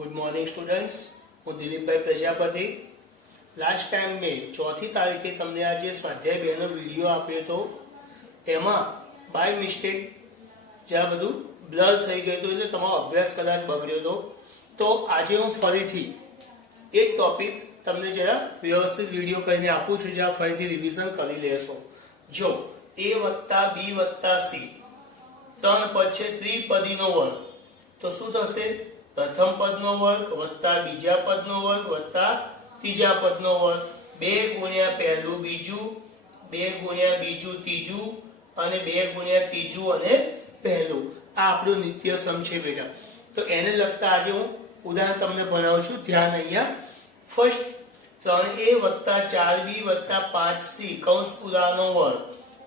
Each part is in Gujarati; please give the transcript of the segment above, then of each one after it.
ગુડ મોર્નિંગ સ્ટુડન્ટ્સ, હું દિલીપભાઈ પ્રજાપતિ. લાસ્ટ ટાઈમ મેં 4મી તારીખે તમને આ જે સ્વાધ્યાય 2 નો વિડીયો આપ્યો હતો એમાં બાય મિસ્ટેક જ્યાં બધું બ્લર થઈ ગયું હતું, એટલે તમારો અભ્યાસ કદાચ બગડ્યો હતો. તો આજે હું ફરીથી એક ટોપિક તમને જરા વ્યવસ્થિત વિડીયો કરીને આપું છું, જ્યાં ફરીથી રિવિઝન કરી લેશો. જો a વત્તા b વત્તા c 3 પદ છે, ત્રિપદીનો વર્ગ, તો શું થશે? પ્રથમ પદનો વર્ગ વત્તા બીજા પદનો વર્ગ વત્તા ત્રીજા પદનો વર્ગ, 2 ગુણ્યા પહેલું બીજું, 2 ગુણ્યા બીજું ત્રીજું અને 2 ગુણ્યા ત્રીજું અને પહેલું. આ આપણું નિત્ય સમ છે બેટા. તો એને લગતા આજે હું ઉદાહરણ તમને ભણાવું છું. ધ્યાન અહીંયા. ફર્સ્ટ 3a વત્તા 4b વત્તા 5c કૌંસ પૂરાનો વર્ગ.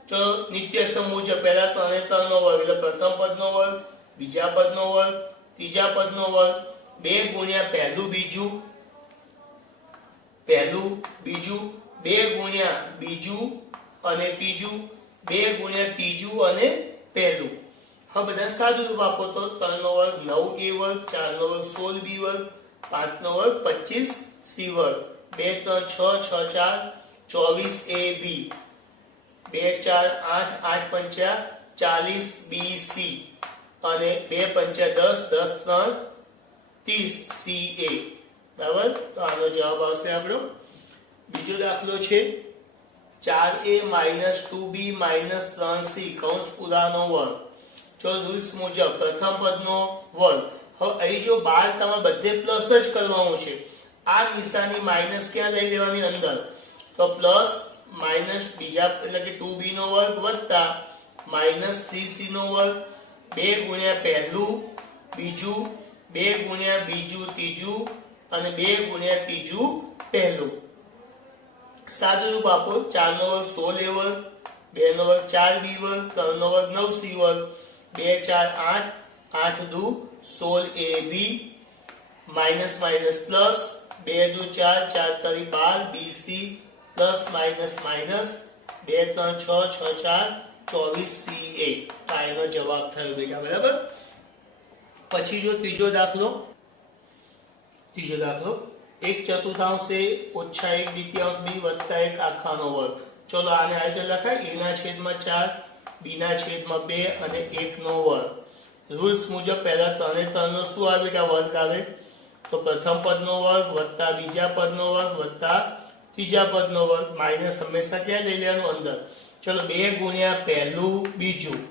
તો નિત્ય સમ મુજબ પહેલા 3 નો વર્ગ એટલે પ્રથમ પદનો વર્ગ, બીજા પદનો વર્ગ, ત્રીજા પદનો વર્ગ, 2 ગુણ્યા પહેલું બીજું, 2 ગુણ્યા બીજું અને ત્રીજું, 2 ગુણ્યા ત્રીજું અને પહેલું. હવે બધા સાદું રૂપ આપો તો 3 નો વર્ગ 9a વર્ગ, 4 નો વર્ગ 16b વર્ગ, 5 નો વર્ગ 25c વર્ગ, 2 3 6 6 4 24ab, 2 4 8 8 પંચા 40bc અને 2 પંચા 10 10 3 30ca. બરાબર? તો આનો જવાબ આવશે આપણો. બીજો દાખલો છે 4a 2b 3c કૌંસ પૂરાનો વર્ગ. જો રૂલ્સ મુજબ પ્રથમ પદનો વર્ગ. હવે અહીં જો 12 તમારે બધે પ્લસ જ કરવાનું છે. આ નિશાની માઇનસ ક્યાં લઈ લેવાની? અંદર. તો પ્લસ માઇનસ બીજા એટલે કે 2b નો વર્ગ વત્તા -3c નો વર્ગ, 2 ગુણ્યા પહેલું બીજું, 2 ગુણ્યા બીજું ત્રીજું અને 2 ગુણ્યા ત્રીજું પહેલું. સાદું રૂપ આપો. 4 નો વર્ગ 16a વર્ગ, 2 નો વર્ગ 4b વર્ગ, 3 નો વર્ગ 9c વર્ગ, 2 4 8 8 દુ 16ab માઇનસ માઇનસ પ્લસ 2 દુ 4 4 તરી 12 bc plus minus minus 2 3 6 6 4 24ca. આ એનો જવાબ થયો બેટા. બરાબર? પછી જો ત્રીજો દાખલો 1/4 ઓછા 1/2 b વત્તા 1 આખાનો વર્ગ. ચલો આને આ રીતે લખાય. a ના છેદમાં 4, b ના છેદમાં 2 અને 1 નો વર્ગ. રૂલ્સ મુજબ પહેલા 3 નો શું આવે બેટા? વર્ગ આવે. તો પ્રથમ પદનો વર્ગ વત્તા બીજા પદનો વર્ગ વત્તા ત્રીજા પદનો વર્ગ. માઇનસ હંમેશા ક્યાં લઈ લેવાનું? અંદર. ચલો 2 ગુણ્યા પહેલું બીજું,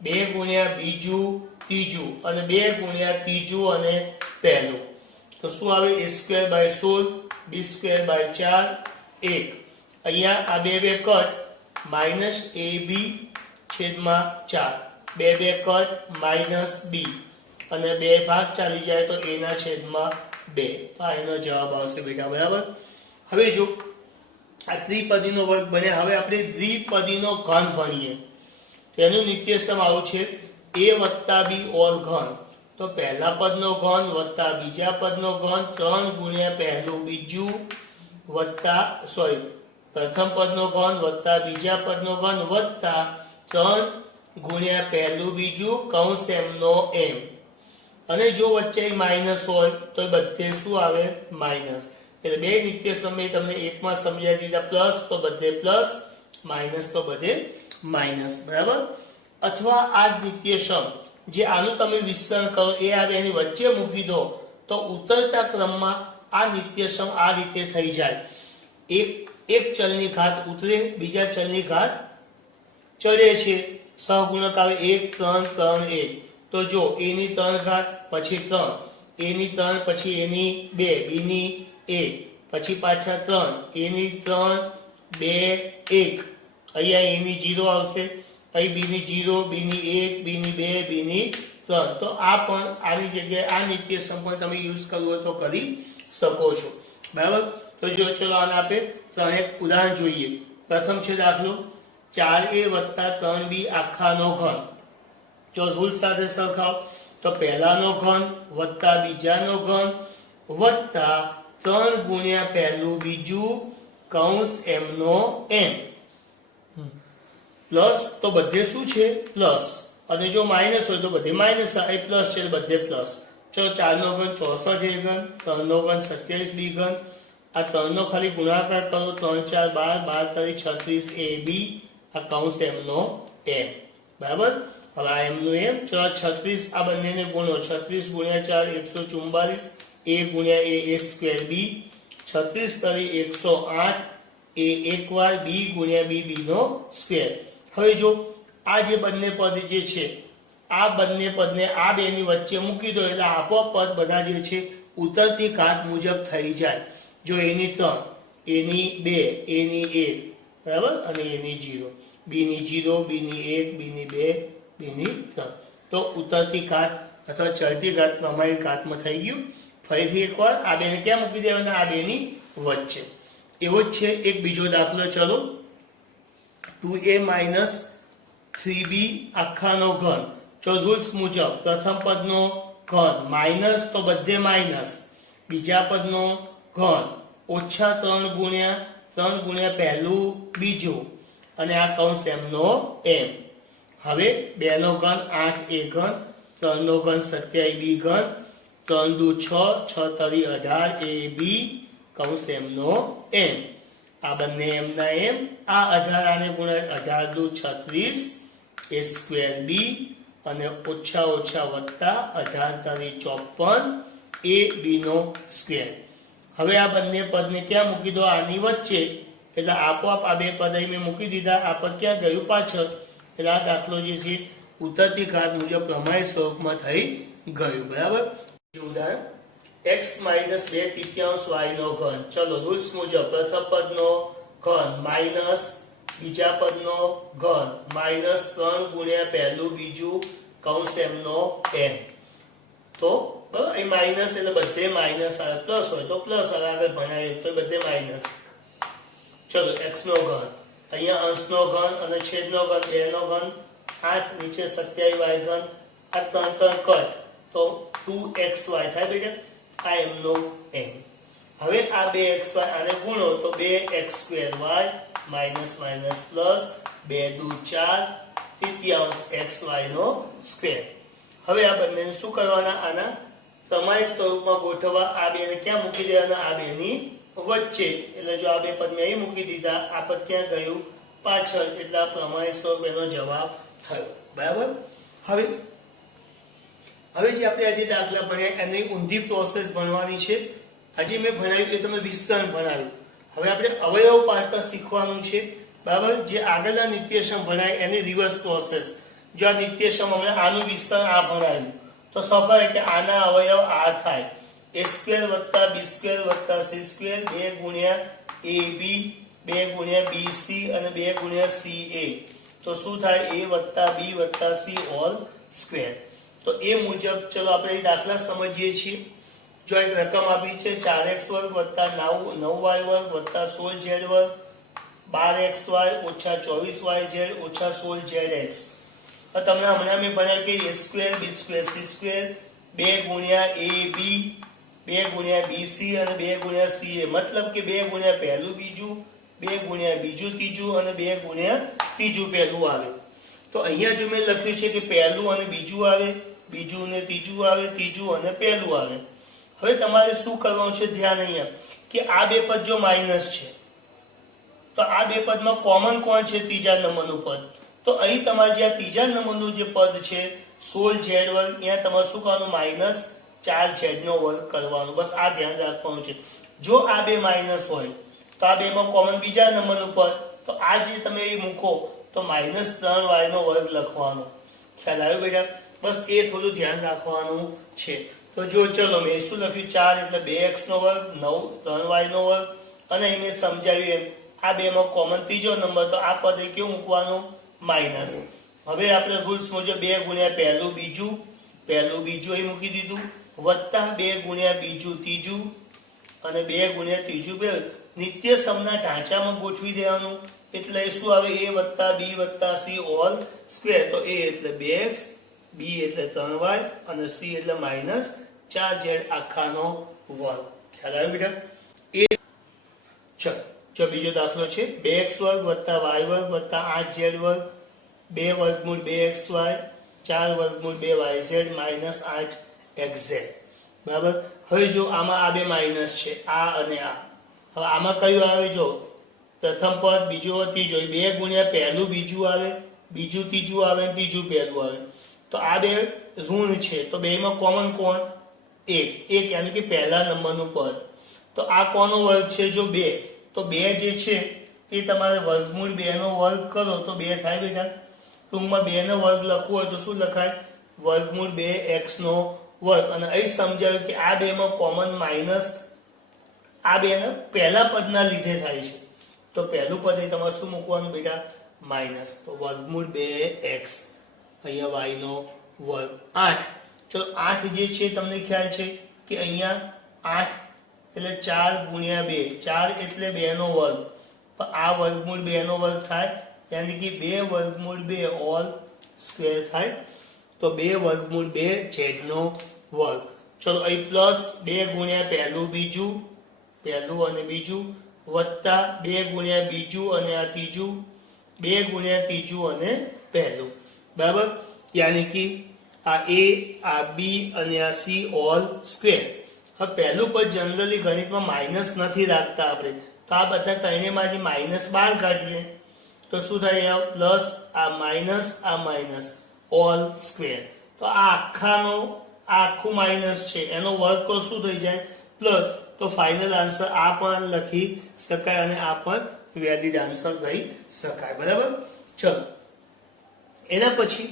2 ગુણ્યા બીજું ત્રીજું અને 2 ગુણ્યા ત્રીજું અને પહેલું. તો શું આવે? a² / 16 b² / 4 1. અહીંયા આ 2 કટ -ab છેદમાં 4, 2 કટ -b અને 2 ભાગ ચાલી જાય તો a ના છેદમાં 2. આ એનો જવાબ આવશે બેટા. બરાબર? હવે જો આ ત્રિપદીનો વર્ગ બને. હવે આપણે દ્વિપદીનો ઘન ભણીએ. તેનું નિત્યસમ આવું છે a વત્તા b ઓલ ઘન. તો પહેલા પદનો ઘન વત્તા બીજા પદનો ઘન 3 ગુણ્યા પહેલું બીજું વત્તા પ્રથમ પદનો ઘન વત્તા બીજા પદનો ઘન વત્તા 3 ગુણ્યા પહેલું બીજું કૌંસ એમનો એમ. અને જો વચ્ચે માઇનસ હોય તો બધે શું આવે? માઇનસ. એટલે બે નિત્ય સમય તમને એકમાં સમજાવી દીધા. પ્લસ તો બધે પ્લસ, માઇનસ તો બધે માઇનસ. બરાબર? અથવા આ નિત્ય સમ જે આનું તમે વિસ્તરણ કરો એ આવે એની વચ્ચે મૂકી દો તો ઉતરતા ક્રમમાં આ નિત્ય સમ આ રીતે થઈ જાય. એક ચલની ઘાત ઉતરે, બીજા ચલની ઘાત ચડે છે. સહગુણક આવે 1 3 3 1. તો જો a ની 3 ઘાત પછી 3, a ની 3 પછી a ની 2, b ની 1 પછી પાછા 3, a ની 3 2 1. અહીંયા a ની 0 આવશે, અહીં b ની 0, b ની 1, b ની 2, b ની 3. તો આ પણ આની જગ્યાએ આ નિત્ય સમ પણ તમે યુઝ કરવો હોય તો કરી શકો છો. બરાબર? તો જો ચલો આને આપણે એક ઉદાહરણ જોઈએ. પ્રથમ છે દાખલો 4a વત્તા 3b આખાનો ઘન. જો રૂલ સાથે સરખાવ તો પહેલાનો ઘન વત્તા બીજાનો ઘન વત્તા 3 ગુણ્યા પહેલું બીજું કૌંસ એમનો એમ. પ્લસ તો બધે શું છે? પ્લસ. અને જો માઇનસ હોય તો બધે માઇનસ, એ પ્લસ છે બધે પ્લસ. ચલો 4 નો ઘન 64 એ ઘન, 3 નો ઘન 27 બી ઘન, આ 3 નો ખાલી ગુણાકાર કરો 3 4 12 12 36 એ બી, આ કૌંસ એમ નો એમ, બરાબર. હવે આ એમ નું એમ, ચલો 36 આ બંનેને ગુણો, 36 ગુણ્યા 4 144 a ગુણ્યા a x સ્ક્વેર બી, 36 તરી 108 એ એક વાર બી ગુણ્યા બી નો સ્ક્વેર. હવે જો આ જે બંને પદ જે છે, આ બંને પદને આ બેની વચ્ચે મૂકી દો એટલે આપોઆપ પદ બધા જે છે ઉતરતી ઘાત મુજબ થઈ જાય. જો એની 3, એની 2, એની 1, બરાબર, અને એની 0, બીની 0, બીની 1, બીની 2, બીની 3, તો ઉતરતી ઘાત અથવા ચડતી ઘાત પ્રમાણિત ઘાતમાં થઈ ગયું. ફરીથી એકવાર આ બેને ક્યાં મૂકી દેવાના? આ બેની વચ્ચે. એવો જ છે એક બીજો દાખલો, ચલો 2a - 3b આખાનો ઘન. જો રૂલ્સ મુજબ પ્રથમ પદનો ઘન માઇનસ તો બધે માઇનસ, બીજા પદનો ઘન ઓછા 3 ગુણ્યા પહેલું બીજું, અને આ કૌંસ એમ નો એમ. હવે 2 નો ઘન 8 એ ઘન, 3 નો ઘન 27 બી ઘન, 3 દુ 6, 6 તરી 18 એ બી, કૌંસ એમ નો એમ. આ બંને એમ ના એમ, આ 18 આને ગુણ્યા 18 દુ 36 એ સ્ક્વેર બી, અને ઓછા ઓછા વત્તા 18 તરી 54 એ બી નો સ્ક્વેર. હવે આ બંને પદને ક્યાં મૂકી દો? આની વચ્ચે, એટલે આપોઆપ આ બે પદ અહીં મેં મૂકી દીધા. આ પદ ક્યાં ગયું? પાછળ. એટલે આ દાખલો જે છે ઉતરતી ઘાત મુજબ પ્રમાણિત સ્વરૂપમાં થઈ ગયું, બરાબર. ઉદાહરણ x - 2/3 y નો ઘન. ચલો રૂલ્સ મુજબ પ્રથમ પદનો ઘન માઇનસ બીજા પદનો ઘન માઇનસ 3 ગુણ્યા પહેલું બીજું, કૌંસ એમ નો એમ. તો બરાબર, અહીં માઇનસ એટલે બધે માઇનસ આવે, પ્લસ હોય તો પ્લસ આવે, આગળ ભણાય તો બધે માઇનસ. ચલો x નો ઘન, અહીંયા અંશનો ઘન અને છેદનો ઘન, 2 નો ઘન 8, નીચે 27 y ઘન, આ 3 3 કટ તો 2xy થાય બેટા, આ એમ નો એમ. હવે આ 2xy આને ગુણો તો 2x² y minus minus plus 2 દુ 4 તૃતીયાંશ xy નો સ્ક્વેર. હવે આ બંનેને શું કરવાના? આના પ્રમાણિત સ્વરૂપમાં ગોઠવવા. આ બેને ક્યાં મૂકી દેવાના? આ બેની વચ્ચે. એટલે જો આ બે પદ મેં અહીં મૂકી દીધા, આ પદ ક્યાં ગયું? પાછળ. એટલે આ પ્રમાણિત સ્વરૂપ એનો જવાબ થયો, બરાબર. હવે જે આપણે આજે દાખલા ભણ્યા એની ઊંધી પ્રોસેસ ભણવાની છે. આજે મેં ભણાવ્યું એ તમે વિસ્તરણ ભણાવ્યું. હવે આપણે અવયવ પાડતા શીખવાનું છે, બરાબર. જે આગળના નિત્યસમ ભણાય એની રિવર્સ પ્રોસેસ. જો આ નિત્યસમ હમણાં આનું વિસ્તરણ આ ભણાયું તો સ્વાભાવિક કે આના અવયવ આ થાય, a² + b² + c² 2 ગુણ્યા ab, 2 ગુણ્યા bc અને 2 ગુણ્યા ca. તો શું થાય? a + b + c whole square. તો એ મુજબ ચલો આપણે દાખલા સમજીએ છીએ. જો એક રકમ આપી છે 4x² + 9y² + 16z², 12xy - 24yz - 16zx. તમને હમણાં મેં ભણ્યા કે a² b² c² 2 ગુણ્યા ab, 2 ગુણ્યા bc અને 2 ગુણ્યા ca. મતલબ કે 2 ગુણ્યા પહેલું બીજું, 2 ગુણ્યા બીજું ત્રીજું અને 2 ગુણ્યા ત્રીજું પહેલું આવે. તો અહીંયા જો મેં લખ્યું છે કે પહેલું અને બીજું આવે, બીજું ને ત્રીજું આવે, ત્રીજું અને પહેલું આવે. હવે તમારે શું કરવાનું છે? ધ્યાન અહીંયા કે આ બે પદ જો માઇનસ છે તો આ બે પદમાં કોમન કોણ છે? ત્રીજા નંબરનું પદ. તો અહીં તમારે જે ત્રીજા નંબરનું જે પદ છે 16z², અહીંયા તમારે શું કરવાનું? -4z² કરવાનું. બસ આ ધ્યાન રાખવાનું છે. જો આ બે માઇનસ હોય તો આ બેમાં કોમન બીજા નંબરનું પદ, તો આ જે તમે મૂકો તો -3y² લખવાનો. ખ્યાલ આવ્યો બેટા? બસ એ થોડું ધ્યાન રાખવાનું છે. તો જો ચલો મેં શું લખ્યું? 4 એટલે 2x², 9 3y², અને અહીં મેં સમજાવ્યું એમ આ બેમાં કોમન ત્રીજો નંબર, તો આ પદ કેવું મૂકવાનું? માઇનસ. હવે આપણે રૂલ્સ મુજબ 2 ગુણ્યા પહેલું બીજું અહીં મૂકી દીધું, વત્તા 2 ગુણ્યા બીજું ત્રીજું અને 2 ગુણ્યા ત્રીજું પહેલું. નિત્યસમના ઢાંચામાં ગોઠવી દેવાનું. એટલે શું આવે? a + b + c whole square. તો a એટલે 2x, b એટલે 3y અને c એટલે -4z આખાનો વર્ગ. ખ્યાલ આવ્યો બેટા? એ ચલો જો બીજો દાખલો છે 2x² + y² + 8z², 2 √ 2xy, 4 √ 2yz - 8xz. બરાબર. હવે જો આમાં આ બે માઇનસ છે, આ અને આ. હવે આમાં કયું આવે જો પ્રથમ પદ, બીજો ત્રીજો, બે ગુણ્યા પહેલું બીજું આવે, બીજું ત્રીજું આવે, ત્રીજું પહેલું આવે. તો આ બે ઋણ છે, તો બેમાં કોમન કોણ? એક યાની કે પહેલા નંબરનું પદ. તો આ કોનો વર્ગ છે? જો બે. તો બે જે છે એ તમારે વર્ગમૂળ 2 નો વર્ગ કરો તો 2 થાય બેટા. ટૂંકમાં 2 નો વર્ગ લખવું હોય તો શું લખાય? વર્ગમૂળ 2x નો વર્ગ. અને અહીં સમજાવ્યું કે આ બેમાં કોમન માઇનસ આ બેના પહેલા પદના લીધે થાય છે. તો પહેલું પદ એ તમારે શું મૂકવાનું બેટા? માઇનસ. તો વર્ગમૂળ 2x, અહીંયા y નો વર્ગ 8. ચલો 8 જે છે તમને ખ્યાલ છે કે અહીંયા 8 એટલે 4 ગુણ્યા 2, 4 એટલે 2 નો વર્ગ. પણ આ વર્ગમૂળ 2 નો વર્ગ થાય, યાની કે 2 વર્ગમૂળ 2 ઓલ સ્ક્વેર થાય. તો 2 વર્ગમૂળ 2 z નો વર્ગ. ચલો અહીં પ્લસ 2 ગુણ્યા પહેલું બીજું, પહેલું અને બીજું, વત્તા 2 ગુણ્યા બીજું અને આ ત્રીજું, 2 ગુણ્યા ત્રીજું અને પહેલું. બરાબર. યાની કે આ a, આ b અને આ c ઓલ સ્ક્વેર. હવે પહેલું પદ જનરલી ગણિતમાં માઇનસ નથી રાખતા આપણે, તો આ બધા ત્રણેયમાંથી માઇનસ બહાર કાઢીએ તો શું થાય? પ્લસ આ માઇનસ ઓલ સ્ક્વેર. તો આ આખું માઇનસ છે, એનો વર્ગ તો શું થઈ જાય? પ્લસ. તો ફાઇનલ આન્સર આ પણ લખી શકાય અને આ પણ વેલિડ આન્સર લઈ શકાય. બરાબર. ચલો એના પછી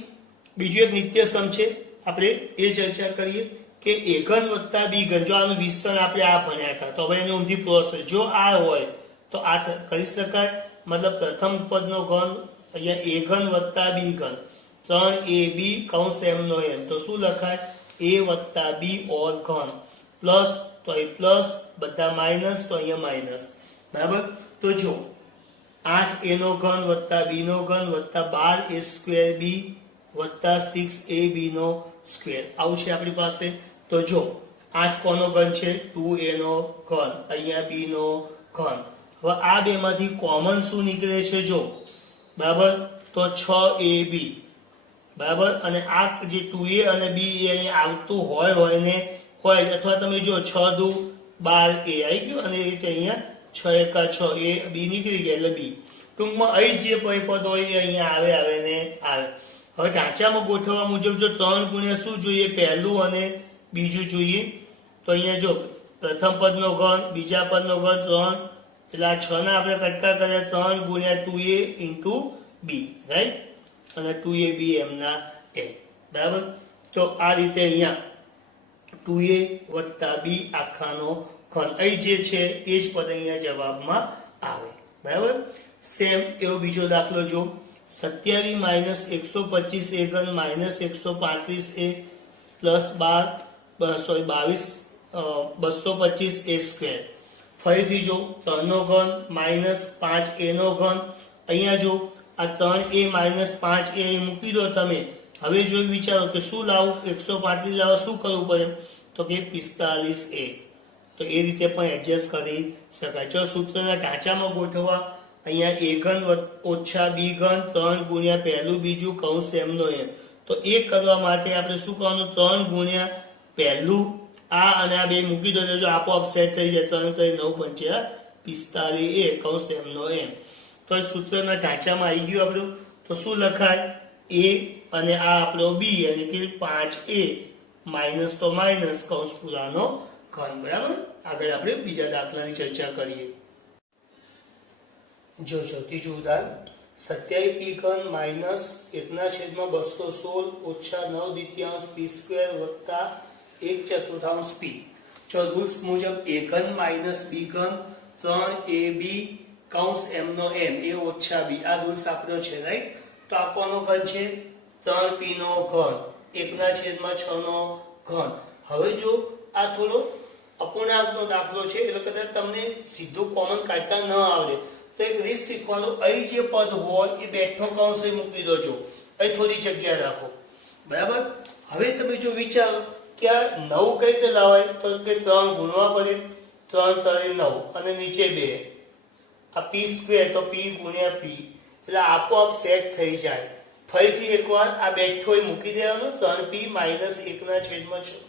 બીજું એક નિત્ય સમ છે, આપણે એ ચર્ચા કરીએ કે a ઘન વત્તા b ઘન. જો આનું વિસ્તરણ આપણે આ ભણ્યા હતા, તો હવે એની ઊંધી પ્રોસેસ. જો આ હોય તો આ કરી શકાય. મતલબ પ્રથમ પદનો ઘન અહીંયા a ઘન વત્તા b ઘન, 3ab કૌંસ m નો n. તો શું લખાય? a વત્તા b ઓલ ઘન. પ્લસ તો અહીં પ્લસ, બધા માઇનસ તો અહીંયા માઇનસ. બરાબર. તો જો 8a નો ઘન વત્તા b નો ઘન વત્તા 12a સ્ક્વેર b વત્તા 6ab નો સ્ક્વેર, આવું છે આપણી પાસે. તો જો 8 કોનો ઘન છે? 2a નો ઘન, અહીંયા b નો ઘન. હવે આ બે માંથી કોમન શું નીકળે છે? જો બરાબર, તો 6ab. બરાબર. અને આ જે 2a અને b એ અહીંયા આવતું હોય ને હોય, અથવા તમે જો 6 દુ 12a આવી ગયું અને એ રીતે અહીંયા 6 એકા 6 a b નીકળી ગયા એટલે b. ટૂંકમાં અહીં જે પદ હોય એ અહીંયા આવે ને આવે. હવે ઢાંચામાં ગોઠવવા મુજબ જો 3 ગુણ્યા શું જોઈએ? પહેલું અને બીજું જોઈએ. તો અહીંયા જો પ્રથમ પદનો ઘન, બીજા પદનો ઘન 3, એટલે આ 6 ના આપણે કટકા કર્યા, 3 ગુણ્યા 2a ઇન્ટુ b, રાઈટ. અને 2ab એમના m. બરાબર. તો આ રીતે અહીંયા 2a વત્તા b આખાનો ઘન, અહીં જે છે એ જ પદ અહીંયા જવાબમાં આવે. બરાબર. સેમ એવો બીજો દાખલો જો 27 માઇનસ 125 a ઘન minus 135a plus 225 a square. ફરીથી જો 3 નો ઘન માઇનસ 5a નો ઘન. અહીંયા જો આ 3a માઇનસ 5a મૂકી દો તમે. હવે જો વિચારો કે શું લાવું? 135 લાવવા શું કરવું પડે? તો કે 45a. તો એ રીતે પણ એડજસ્ટ કરી શકાય. જો સૂત્રના ઢાંચામાં ગોઠવવા, અહીંયા a ઘન ઓછા b ઘન 3 ગુણ્યા પહેલું બીજું કૌંસ m નો n. તો એ કરવા માટે આપણે શું કરવાનું? 3 ગુણ્યા પહેલું આ અને આ બે મૂકી દો, જો આપોઆપ સેટ થઈ જાય. 3 3 9 પંચ્યા 45a કૌંસ m નો n. તો સૂત્રના ઢાંચામાં આવી ગયું આપણું. તો શું લખાય? a અને આ આપણો b, એટલે કે 5a માઇનસ તો માઇનસ કૌંસ પૂરાનો ઘન. બરાબર. આગળ આપણે બીજા દાખલાની ચર્ચા કરીએ. જો ત્રીજું ઉદાહરણ 27p ઘન માઇનસ 1/216 ઓછા 9/2 p સ્ક્વેર વત્તા 1/4 p. જો રૂલ્સ મુજબ a ઘન માઇનસ b ઘન 3ab કૌંસ m નો n a ઓછા b, આ રૂલ્સ આપણો છે, રાઈટ. તો આ કોનો ઘન છે? 3p નો ઘન 1/6 નો ઘન. હવે જો આ થોડો અપૂર્ણાંકનો દાખલો છે, એટલે કદાચ તમને સીધું કોમન કાઢતા ન આવડે તો એક રીત શીખવાનો. અહીં જે પદ હોય એ બેઠો કૌંસ મૂકી દો. જો અહીં થોડી જગ્યા રાખો. બરાબર. હવે તમે જો વિચારો કે આ 9 કઈ રીતે લાવાય? તો કે 3 ગુણવા પડે, 3 3 9 અને નીચે 2, આ p સ્ક્વેર તો p ગુણ્યા p, એટલે આપોઆપ સેટ થઈ જાય. ફરીથી એકવાર આ બેઠો મૂકી દેવાનો, 3p માઇનસ 1/6.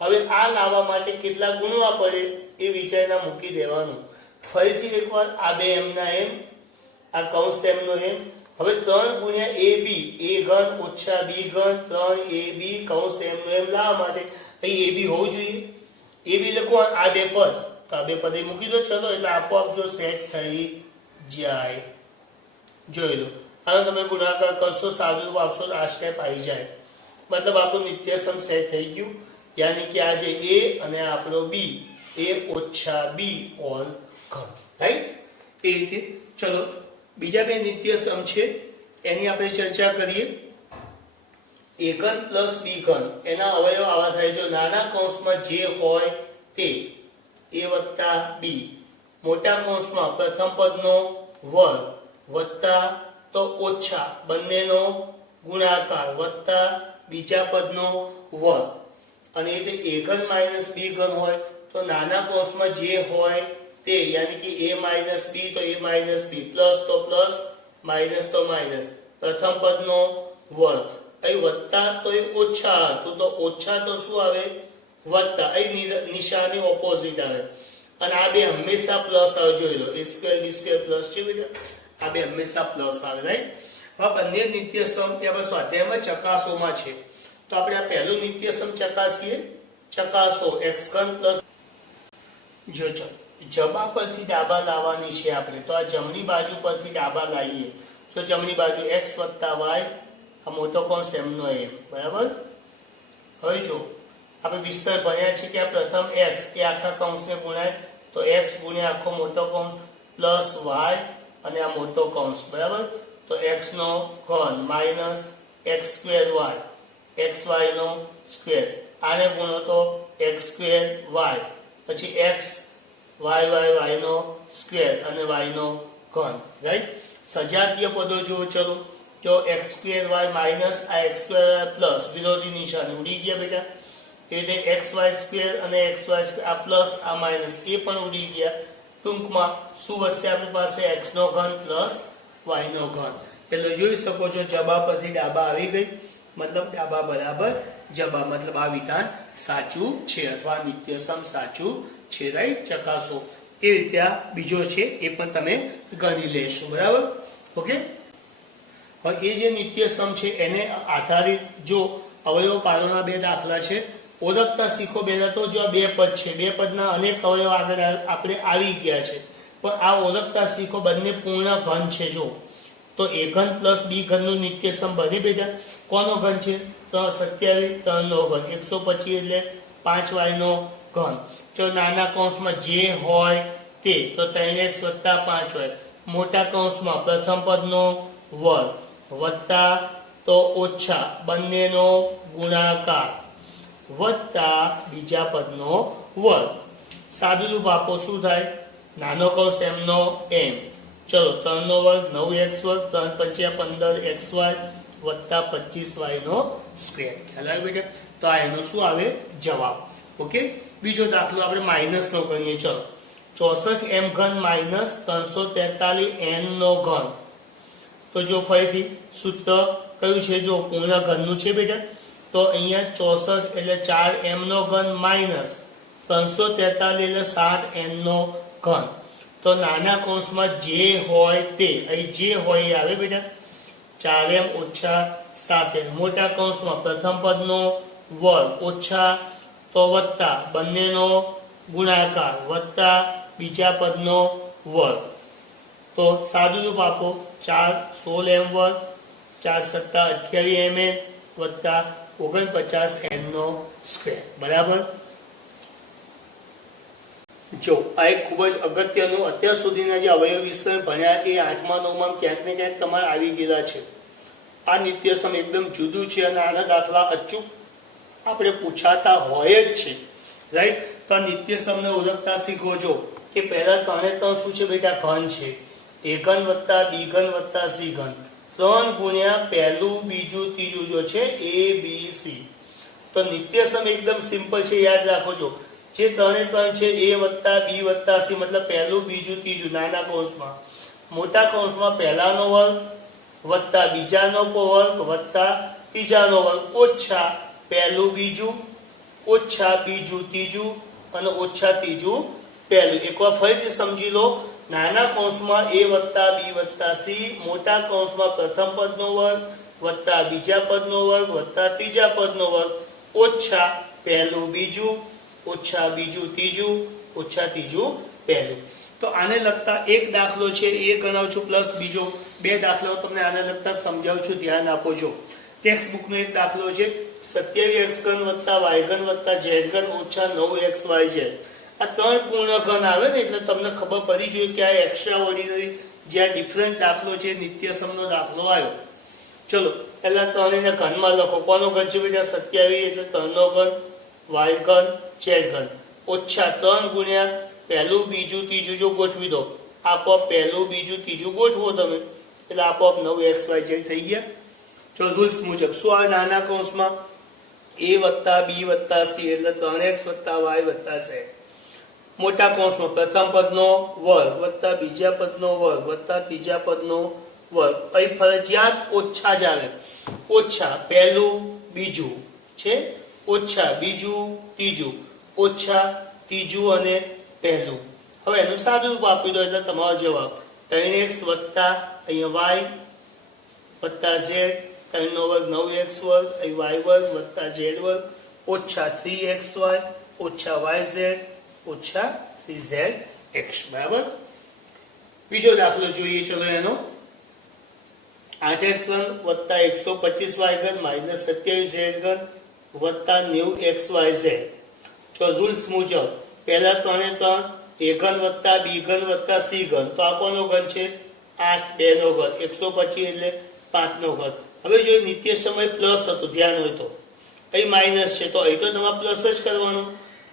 હવે આ લાવવા માટે કેટલા ગુણવા પડે એ વિચારના મૂકી દેવાનું. ફરીથી એકવાર આ બે એમના એમ, આ કૌંસ એમનો એમ. હવે 3 ગુણ્યા ab, a ઘન ઓછા b ઘન 3ab કૌંસ એમનો એમ લાવવા માટે અહીં ab હોવું જોઈએ. ab લખો આ બે પદ, તો આ બે પદ અહીં મૂકી દો. ચલો એટલે આપોઆપ જો સેટ થઈ જાય. જોઈ લો, આનો તમે ગુણાકાર કરશો, સાદુરૂપ આપશો તો આ સ્ટેપ આવી જાય. મતલબ આપણું નિત્યસમ સેટ થઈ ગયું. યાની કે આ જે a અને આપણો b, a ઓછા b ઓલ ઘન, રાઈટ? એ રીતે ચલો બીજા બે નિત્યસમ છે એની આપણે ચર્ચા કરીએ. a ઘન પ્લસ b ઘન એના અવયવ આવા થાય. જો નાના કૌંસમાં જે હોય તે a વત્તા b, મોટા કૌંસમાં પ્રથમ પદનો વર્ગ વત્તા તો ઓછા બંનેનો ગુણાકાર વત્તા બીજા પદનો વર્ગ. અને એટલે a ઘન માઇનસ b ઘન હોય તો નાના કૌંસમાં જે હોય તે, યાની કે a માઇનસ b તો a માઇનસ b, પ્લસ તો પ્લસ, માઇનસ તો માઇનસ, પ્રથમ પદનો વર્ગ. અહીં વત્તા તો એ ઓછા હતું, તો ઓછા તો શું આવે? વત્તા. અહીં નિશાની ઓપોઝિટ આવે. અને આ બે હંમેશા પ્લસ આવે. જોઈ લો, a square b square plus છે બેટા, આ બે હંમેશા પ્લસ આવે, રાઈટ? હવે બંને નિત્યસમ એ આપણે સ્વાધ્યાયમાં ચકાસોમાં છે, તો આપણે આ પહેલું નિત્યસમ ચકાસીએ. ચકાસો x ઘન પ્લસ, જો જમા પરથી ડાબા લાવવાની છે આપણે, તો આ જમણી બાજુ પરથી ડાબા લાવીએ. જો જમણી બાજુ x વત્તા y, આ મોટો કૌંસ એમનો એમ, બરાબર? હવે જો આપણે વિસ્તર ભણ્યા છે કે આ પ્રથમ x એ આખા કૌંસને ગુણાય, તો x ગુણ્યા આખો મોટો કૌંસ પ્લસ y અને આ મોટો કૌંસ, બરાબર? તો x નો ઘન minus x square y, xy નો સ્ક્વેર, આને ગુણો તો x સ્ક્વેર y, પછી x y નો સ્ક્વેર અને y નો ઘન, રાઈટ? સજાતીય પદો જુઓ. ચલો, જો x સ્ક્વેર y માઇનસ આ x સ્ક્વેર y પ્લસ, વિરોધી નિશાની ઉડી ગયા બેટા. એટલે xy સ્ક્વેર અને xy સ્ક્વેર, આ પ્લસ આ માઇનસ એ પણ ઉડી ગયા. ટૂંકમાં શું વધશે આપણી પાસે? x નો ઘન પ્લસ y નો ઘન. એટલે જોઈ શકો છો જબા પરથી ડાબા આવી ગઈ, મતલબ ડાબા બરાબર જબા, મતલબ આ વિધાન સાચું છે અથવા નિત્યસમ સાચું છે, રાઈટ? ચકાસો. એ રીતે આ બીજો છે એ પણ તમે ગણી લેશો, બરાબર? ઓકે. હવે એ જે નિત્યસમ છે એને આધારિત જો અવયવ પાડવાના બે દાખલા છે. ઓળખતા શીખો. પહેલા તો જો બે પદ છે, બે પદના અનેક અવયવ આગળ આપણે આવી ગયા છે, પણ આ ઓળખતા શીખો બંને પૂર્ણ ઘન છે. જો તો a ઘન પ્લસ b ઘનનું નિત્યસમ બને બેટા. કોનો ઘન છે? 27, 3 નો ઘન, 125 એટલે 5y નો ઘન. જો નાના કૌંસમાં જે હોય તે, તો 3x વત્તા 5y, મોટા કૌંસમાં પ્રથમ પદનો વર્ગ વત્તા તો ઓછા બંનેનો ગુણાકાર વત્તા બીજા પદનો વર્ગ. સાદુરૂપ આપો શું થાય? નાનો કૌંસ એમનો એમ. ચલો, 3 નો વર્ગ 9x વર્ગ, 3 પંચ્યા 15xy વત્તા 25y નો સ્ક્વેર. ખ્યાલ આવે બેટા? તો આ એનો શું આવે? જવાબ. ઓકે. બીજો દાખલો આપણે માઇનસ નો ગણીએ. ચલો, 64m ઘન માઇનસ 343n નો ઘન. તો જો ફરીથી સૂત્ર કયું છે? જો પૂર્ણ ઘનનું છે બેટા. તો અહીંયા 64 એટલે 4m નો ઘન માઇનસ 343 એટલે 7n નો ઘન. તો નાના કૌંસમાં જે હોય તે, અહીં જે હોય એ આવે બેટા 4m ઓછા 7n. મોટા કૌંસમાં પ્રથમ પદનો વર્ગ ઓછા તો વત્તા બંનેનો ગુણાકાર વત્તા બીજા પદનો વર્ગ. તો સાદુરૂપ આપો 4 16m વર્ગ, 4 સત્તા 28mn વત્તા 49n નો સ્ક્વેર, બરાબર? જો આ એક ખૂબ જ અગત્યનું અત્યાર સુધીના જે અવયવ વિસ્તરણ ભણ્યા એ 8મા 9માં ક્યાંક ને ક્યાંક તમારે આવી ગયેલા છે. આ નિત્યસમ એકદમ જુદું છે અને આના દાખલા અચૂક આપણે પૂછાતા હોય જ છે, રાઈટ? તો આ નિત્યસમને ઓળખતા શીખો છો કે પહેલા 3 શું છે બેટા? ઘન છે. a ઘન વત્તા b ઘન વત્તા c ઘન, 3 ગુણ્યા પહેલું બીજું ત્રીજું જો છે a b c. તો નિત્યસમ એકદમ સિમ્પલ છે, યાદ રાખો છો. જે 3 છે a વત્તા b વત્તા c, મતલબ પહેલું બીજું ત્રીજું નાના કૌંસમાં, મોટા કૌંસમાં પહેલાનો વર્ગ વત્તા બીજાનો વર્ગ વત્તા ત્રીજાનો વર્ગ ઓછા પહેલું બીજું ઓછા બીજું ત્રીજું અને ઓછા ત્રીજું પહેલું. એકવાર ફરીથી સમજી લો. નાના કૌંસમાં a વત્તા b વત્તા c, મોટા કૌંસમાં પ્રથમ પદનો વર્ગ વત્તા બીજા પદનો વર્ગ વત્તા ત્રીજા પદનો વર્ગ ઓછા પહેલું બીજું ઓછા બીજું ત્રીજું ઓછા ત્રીજું પહેલું. તો આને લગતા એક દાખલો છે એ ગણાવું છું પ્લસ બીજો બે દાખલાઓ તમને આને લગતા સમજાવું છું, ધ્યાન આપો. જો ટેક્સ્ટ બુકનો એક દાખલો છે 27x ઘન વત્તા y ઘન વત્તા z ઘન ઓછા 9xyz. આ ત્રણ પૂર્ણ ઘન આવે ને એટલે તમને ખબર પડી જોઈએ કે આ એક્સ્ટ્રા ઓર્ડિનરી જ્યાં ડિફરન્ટ દાખલો છે નિત્યસમનો દાખલો આવ્યો. ચલો પહેલા ત્રણેયને ઘનમાં લખો. કોનો ઘન છે બેટા? 27 એટલે 3 નો ઘન, y ઘન, z ઘન ઓછા 3 ગુણ્યા પહેલું બીજું ત્રીજું. જો ગોઠવી દો આપોઆપ પહેલું બીજું ત્રીજું ગોઠવો તમે એટલે આપોઆપ 9xyz થઈ ગયા. ચલો રૂલ્સ મુજબ શું આવે? નાના કૌંસમાં a વત્તા b વત્તા c એટલે 3x વત્તા y વત્તા z. મોટા કૌંસમાં પ્રથમ પદનો વર્ગ વત્તા બીજા પદનો વર્ગ વત્તા ત્રીજા પદનો વર્ગ. અહીં ફરજિયાત ઓછા જ આવે. ઓછા પહેલું બીજું છે, ઓછા બીજું ત્રીજું, ઓછા ત્રીજું અને પહેલું. હવે એનું સાદું રૂપ આપી દો એટલે તમારો જવાબ 3x વત્તા અહીંયા y વત્તા z, 3 નો વર્ગ 9x વર્ગ, અહીં y વર્ગ વત્તા z વર્ગ ઓછા 3xy ઓછા yz ઓછા 3zx. બરાબર. બીજો દાખલો જોઈએ. ચલો એનો 8x ઘન વત્તા 125y ઘન માઇનસ 27z ઘન વત્તા 90xyz. તો રૂલ્સ મુજબ પહેલા ત્રણે ત્રણ a ઘન વત્તા b ઘન વત્તા c ઘન. તો આ કોનો ઘન છે? 8 2 નો ઘન, 125 એટલે 5 નો ઘન. હવે જો નિત્ય સમય પ્લસ હતો ધ્યાન હોય તો અહીં માઇનસ છે તો અહીં તો તમારે પ્લસ જ કરવાનું,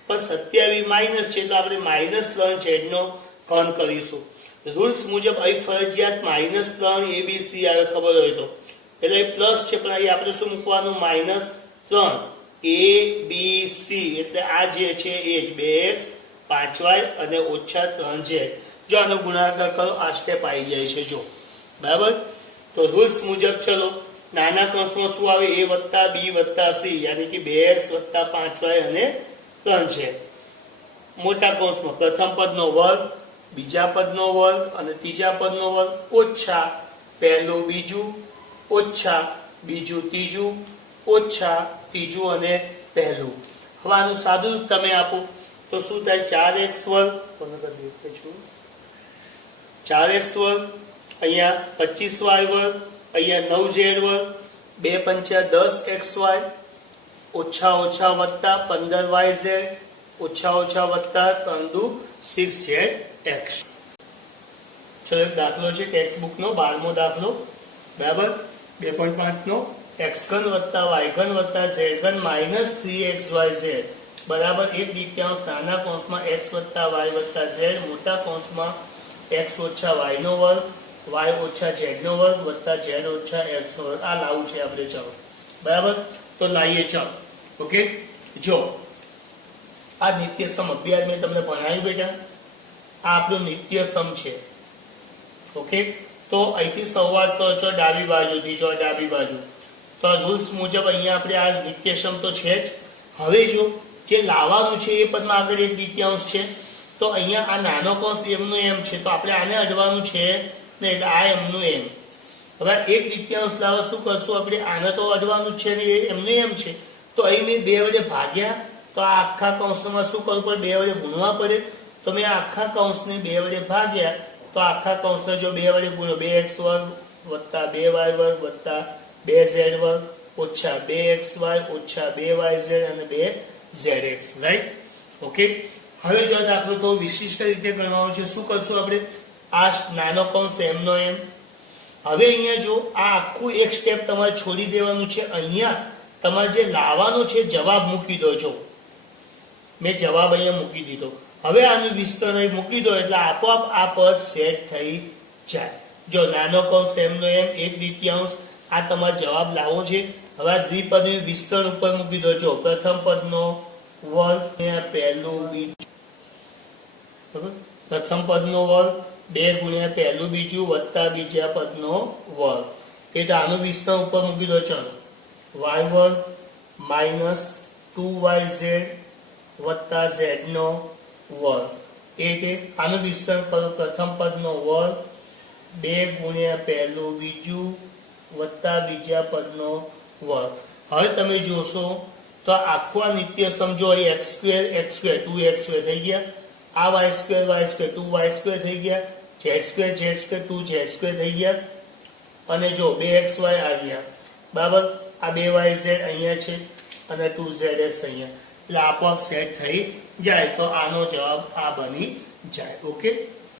પણ 27 માઇનસ છે એટલે આપણે -3z નો ઘન કરીશું. રૂલ્સ મુજબ અહીં ફરજિયાત -3 abc આવે ખબર હોય તો, એટલે અહીં પ્લસ છે પણ અહીં આપણે શું મૂકવાનું? -3 abc એટલે આ જે છે એ 2x 5y અને ઓછા 3z. જો આનો ગુણાકાર કરો આ સ્ટેપ આવી જાય છે. જો બરાબર. તો રૂલ્સ મુજબ ચલો નાના કૌંસમાં શું આવે? a વત્તા b વત્તા c યાની કે 2x વત્તા 5y અને 3z. મોટા કૌંસમાં પ્રથમ પદનો વર્ગ બીજા પદનો વર્ગ અને ત્રીજા પદનો વર્ગ ઓછા પહેલું બીજું ઓછા બીજું ત્રીજું ઓછા ત્રીજું અને પહેલું. હવે આનું સાદું તમે આપો તો શું થાય? 4x વર્ગ 4x વર્ગ અહીંયા 25y વર્ગ અહીંયા 9z વર્ગ 2 પંચા 10xy ઓછા ઓછા વત્તા 15yz ઓછા ઓછા વત્તા 3 દુ 6zx. ચલો એક દાખલો છે ટેક્સ્ટ બુક નો 12મો દાખલો. બરાબર. 2.5 નો x ઘન વત્તા y ઘન વત્તા z ઘન માઇનસ 3xyz બરાબર 1/3 નાના કૌંસમાં x વત્તા y વત્તા z, મોટા કૌંસમાં x ઓછા y નો વર્ગ y ઓછા z નો વર્ગ વત્તા z ઓછા x નો વર્ગ. આ લાવું છે આપણે. ચાલો બરાબર. તો લાવીએ. ચાલો ઓકે. જો આ નિત્ય સમ અભ્યાસ મેં તમને ભણાવ્યું બેટા. આ આપણું નિત્ય સમ છે. ઓકે. તો અહીંથી શરૂઆત કરો છો ડાબી બાજુથી. જો ડાબી બાજુ તો રૂલ્સ મુજબ અહીંયા આપણે આ નિત્ય સમ તો છે જ. હવે જો જે લાવવાનું છે એ પદમાં આગળ 1/2 છે તો અહીંયા આ નાનો કૌંસ એમનું એમ છે તો આપણે આને અડવાનું છે ને એટલે આ એમનું એમ. હવે 1/2 લાવવા શું કરશું આપણે? આને તો અડવાનું છે ને એ એમનું એમ છે તો અહીં મેં 2 વડે ભાગ્યા તો આ આખા કૌંસમાં શું કરવું પડે? 2 વડે ગુણવા પડે. તો મેં આખા કૌંસને 2 વડે ભાગ્યા તો આખા કૌંસને જો 2 વડે ગુણો 2x વર્ગ વત્તા 2y વર્ગ વત્તા 2z વર્ગ ઓછા 2xy ઓછા 2yz અને 2zx. રાઈટ. ઓકે. હવે જો દાખલો તો વિશિષ્ટ રીતે ગણવાનો છે. શું કરશું આપણે? આ નાનો કૌંસ એમનો એમ. હવે અહીંયા જો આ આખું એક સ્ટેપ તમારે છોડી દેવાનું છે. અહીંયા તમારે જે લાવવાનું છે જવાબ મૂકી દો. જો મેં જવાબ અહીંયા મૂકી દીધો. હવે આનું વિસ્તરણ અહીં મૂકી દો એટલે આપોઆપ આ પદ સેટ થઈ જાય. જો નાનો કૌંસ એમનો એમ 1/2 આ તમારે જવાબ લાવવો છે. હવે આ દ્વિપદનું વિસ્તરણ ઉપર મૂકી દો. જો પ્રથમ પદનો વર્ગ પહેલું બીજું બરાબર. પ્રથમ પદનો વર્ગ 2 ગુણ્યા પહેલું બીજું વત્તા બીજા પદનો વર્ગ એટલે આનું વિસ્તરણ ઉપર મૂકી દો. ચલો y વર્ગ માઇનસ 2yz વત્તા z નો વર્ગ એટલે આનું વિસ્તરણ કરો પ્રથમ પદનો વર્ગ 2 ગુણ્યા પહેલું બીજું વત્તા બીજા પદનો વર્ગ હવે તમે જોશો તો આખો આ નિત્ય સમજો x2 2x2 થઈ ગયા આ y2 2y2 થઈ ગયા z2 2z2 થઈ ગયા અને જો 2xy આવ્યા બરાબર આ 2yz અહીંયા છે અને 2zx અહીંયા એટલે આપોઆપ સેટ થઈ જાય તો આનો જવાબ આ બની જાય ઓકે